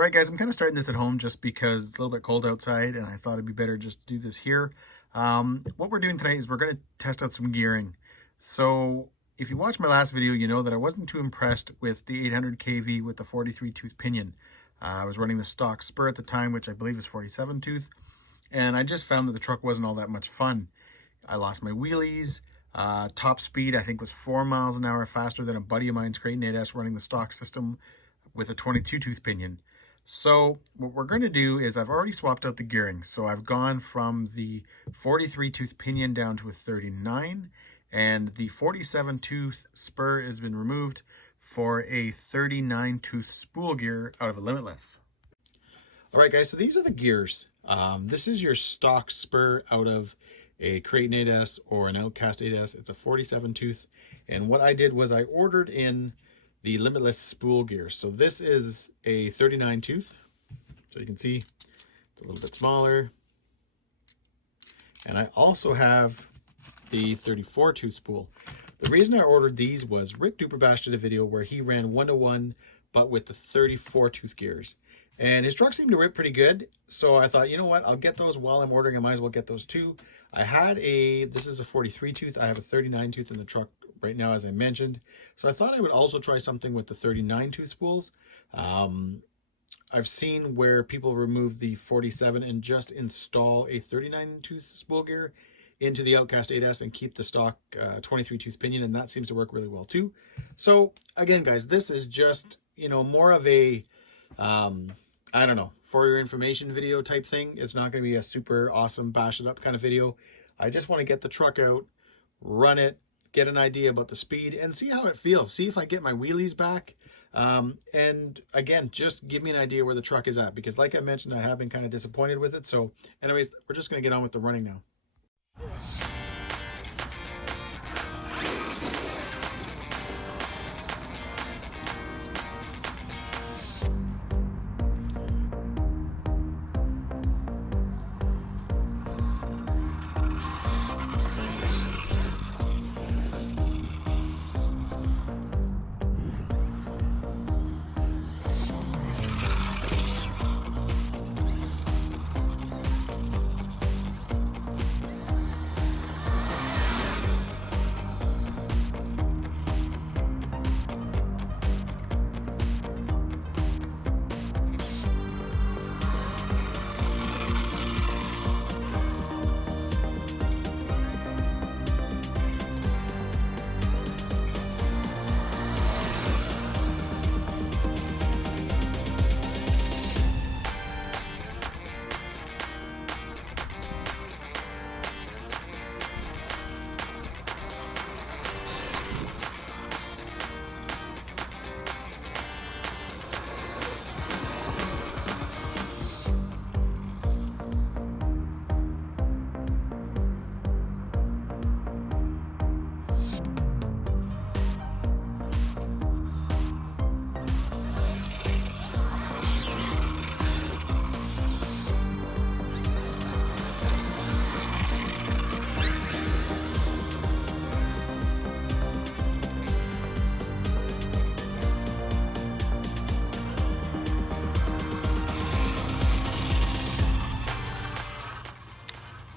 All right, guys, I'm kind of starting this at home just because it's a little bit cold outside and I thought it'd be better just to do this here. What we're doing tonight is we're going to test out some gearing. So if you watched my last video, you know that I wasn't too impressed with the 800 kV with the 43 tooth pinion. I was running the stock spur at the time, which I believe is 47 tooth. And I just found that the truck wasn't all that much fun. I lost my wheelies. Top speed, I think, was 4 miles an hour faster than a buddy of mine's Kraton 8S running the stock system with a 22 tooth pinion. So what we're going to do is I've already swapped out the gearing. So I've gone from the 43 tooth pinion down to a 39, and the 47 tooth spur has been removed for a 39 tooth spool gear out of a Limitless. All right, guys, so these are the gears. This is your stock spur out of a Kraton 8S or an Outcast 8S. It's a 47 tooth. And what I did was I ordered in the Limitless spool gear. So this is a 39 tooth. So you can see it's a little bit smaller. And I also have the 34 tooth spool. The reason I ordered these was Rick Duperbash did a video where he ran 1-to-1, but with the 34 tooth gears. And his truck seemed to rip pretty good. So I thought, you know what, I'll get those while I'm ordering. I might as well get those too. I had this is a 43 tooth. I have a 39 tooth in the truck right now, as I mentioned. So I thought I would also try something with the 39 tooth spools. I've seen where people remove the 47 and just install a 39 tooth spool gear into the Outcast 8S and keep the stock 23 tooth pinion, and that seems to work really well too. So again, guys, this is just, you know, more of a I don't know, for your information video type thing. It's not going to be a super awesome bash it up kind of video. I just want to get the truck out, run it, get an idea about the speed, and see how it feels. See if I get my wheelies back. And again, just give me an idea where the truck is at, because like I mentioned, I have been kind of disappointed with it. So anyways, we're just going to get on with the running now.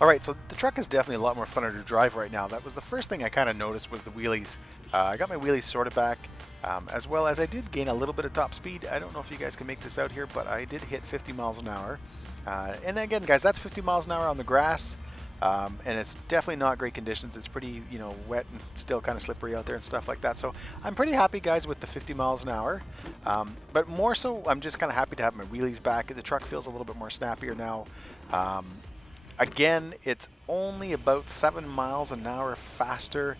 All right, so the truck is definitely a lot more funner to drive right now. That was the first thing I kind of noticed, was the wheelies. I got my wheelies sorted back, as well as I did gain a little bit of top speed. I don't know if you guys can make this out here, but I did hit 50 miles an hour. And again, guys, that's 50 miles an hour on the grass, and it's definitely not great conditions. It's pretty, you know, wet and still kind of slippery out there and stuff like that. So I'm pretty happy, guys, with the 50 miles an hour. But more so, I'm just kind of happy to have my wheelies back. The truck feels a little bit more snappier now. Again, it's only about 7 miles an hour faster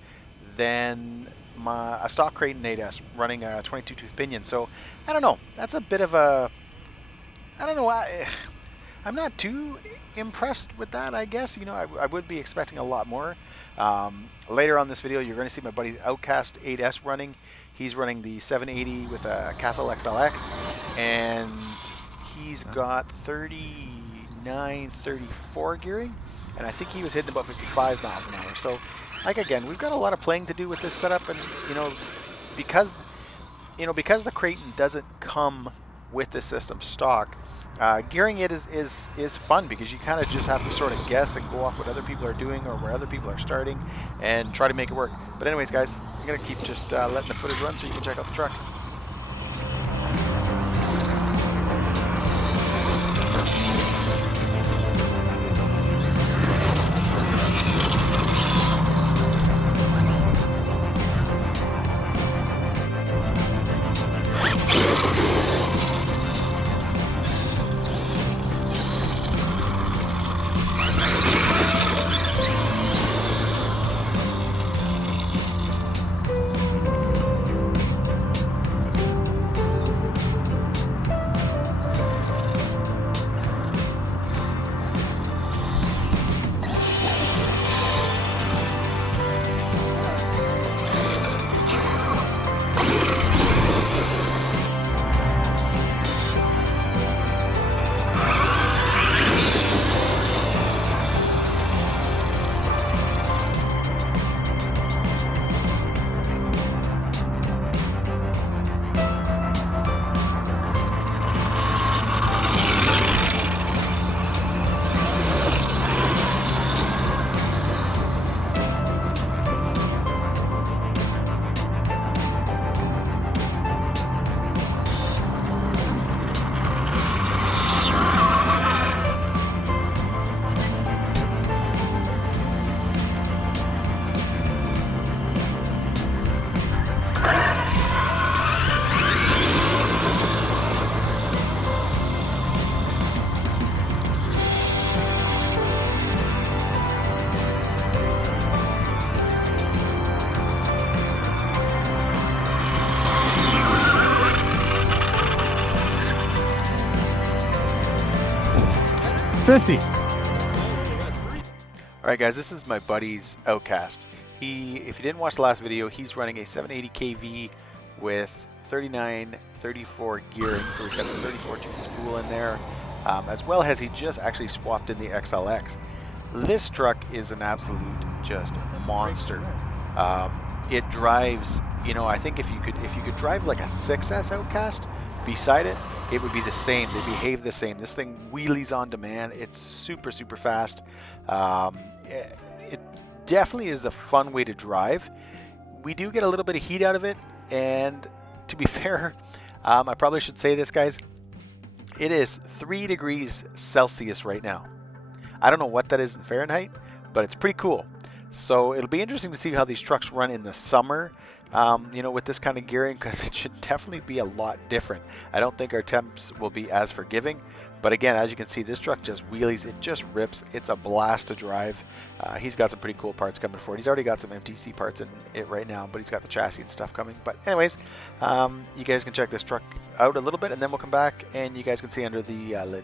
than a stock Kraton 8S running a 22 tooth pinion. So I don't know. That's a bit of a, I don't know. I'm not too impressed with that, I guess. You know, I would be expecting a lot more. Later on this video, you're going to see my buddy Outcast 8S running. He's running the 780 with a Castle XLX, and he's got 39, 34 gearing, and I think he was hitting about 55 miles an hour. So, like, again, we've got a lot of playing to do with this setup, and you know, because the Kraton doesn't come with this system stock. Gearing it is fun because you kind of just have to sort of guess and go off what other people are doing or where other people are starting and try to make it work. But anyways, guys, I'm going to keep just letting the footage run so you can check out the truck. All right, guys, this is my buddy's Outcast. If you didn't watch the last video, he's running a 780 kV with 39-34 gearing, so he's got the 34-2 spool in there, as well as he just actually swapped in the XLX. This truck is an absolute just monster. It drives, you know, I think if you could drive like a 6S Outcast beside it, it would be the same. They behave the same. This thing wheelies on demand. It's super fast. It definitely is a fun way to drive. We do get a little bit of heat out of it, and to be fair, I probably should say this, guys. It is 3 degrees Celsius right now. I don't know what that is in Fahrenheit, but it's pretty cool. So it'll be interesting to see how these trucks run in the summer, you know, with this kind of gearing, because it should definitely be a lot different. I don't think our temps will be as forgiving, but again, as you can see, this truck just wheelies, it just rips. It's a blast to drive. He's got some pretty cool parts coming for it. He's already got some MTC parts in it right now, but he's got the chassis and stuff coming. But anyways, you guys can check this truck out a little bit, and then we'll come back and you guys can see under the lid.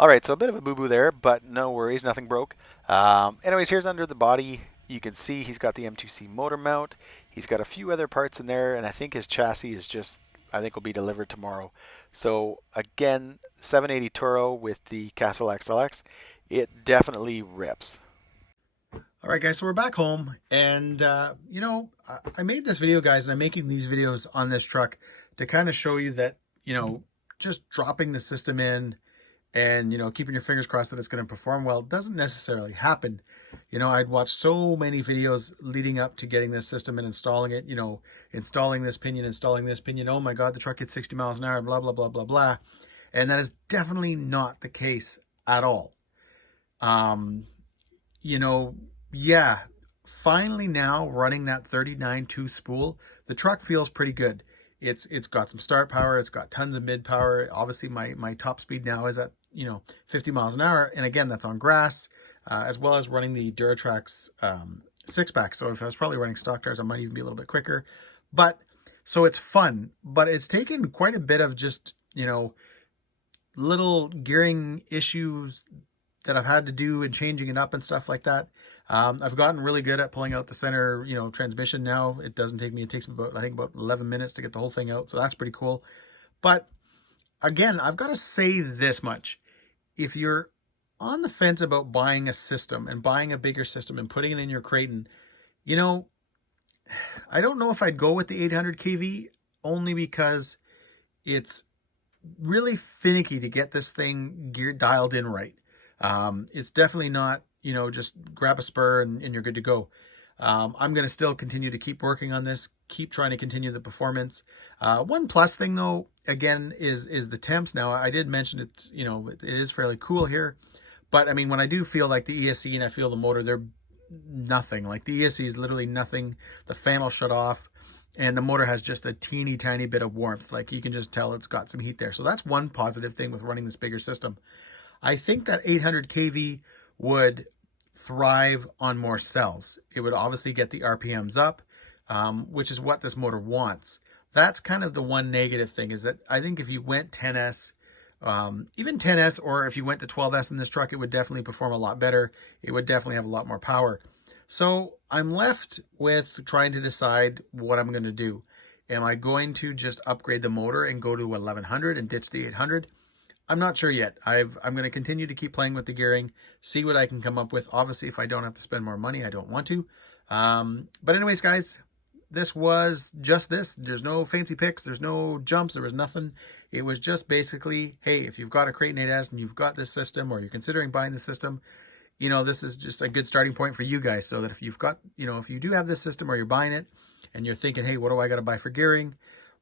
All right, so a bit of a boo-boo there, but no worries, nothing broke. Anyways, here's under the body. You can see he's got the M2C motor mount. He's got a few other parts in there, and I think his chassis is just, I think will be delivered tomorrow. So again, 780 Toro with the Castle XLX, it definitely rips. All right, guys, so we're back home, and you know, I made this video, guys, and I'm making these videos on this truck to kind of show you that, you know, just dropping the system in and, you know, keeping your fingers crossed that it's going to perform well doesn't necessarily happen. You know, I'd watched so many videos leading up to getting this system and installing it, you know, installing this pinion, oh my God, the truck hits 60 miles an hour, blah, blah, blah, blah, blah. And that is definitely not the case at all. You know, yeah, finally now running that 39.2 spool, the truck feels pretty good. It's got some start power, it's got tons of mid power. Obviously my top speed now is at, you know, 50 miles an hour. And again, that's on grass, as well as running the Duratrax 6-pack. So if I was probably running stock tires, I might even be a little bit quicker. But So it's fun, but it's taken quite a bit of just, you know, little gearing issues that I've had to do and changing it up and stuff like that. I've gotten really good at pulling out the center, you know, transmission now. It doesn't take me, it takes me about, I think about 11 minutes to get the whole thing out. So that's pretty cool. But again, I've got to say this much. If you're on the fence about buying a system and buying a bigger system and putting it in your Kraton, you know, I don't know if I'd go with the 800 kV, only because it's really finicky to get this thing dialed in right. It's definitely not, you know, just grab a spur and you're good to go. I'm going to still continue to keep working on this, keep trying to continue the performance. One plus thing though, again, is the temps. Now I did mention it, you know, it is fairly cool here, but I mean, when I do feel like the ESC and I feel the motor, they're nothing. Like the ESC is literally nothing. The fan will shut off and the motor has just a teeny tiny bit of warmth. Like you can just tell it's got some heat there. So that's one positive thing with running this bigger system. I think that 800 kV would thrive on more cells. It would obviously get the RPMs up, which is what this motor wants. That's kind of the one negative thing, is that I think if you went 10S, even 10S, or if you went to 12S in this truck, it would definitely perform a lot better. It would definitely have a lot more power. So I'm left with trying to decide what I'm going to do. Am I going to just upgrade the motor and go to 1100 and ditch the 800? I'm not sure yet. I'm going to continue to keep playing with the gearing, see what I can come up with. Obviously, if I don't have to spend more money, I don't want to. But anyways, guys, this was just this. There's no fancy picks. There's no jumps. There was nothing. It was just basically, hey, if you've got a Kraton 8S and you've got this system, or you're considering buying the system, you know, this is just a good starting point for you guys, so that if you've got, you know, if you do have this system or you're buying it and you're thinking, hey, what do I got to buy for gearing?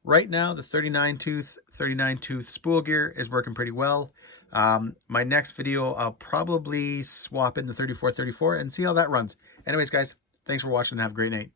Right now, the 39 tooth spool gear is working pretty well. My next video, I'll probably swap in the 34 and see how that runs. Anyways, guys, thanks for watching and have a great night.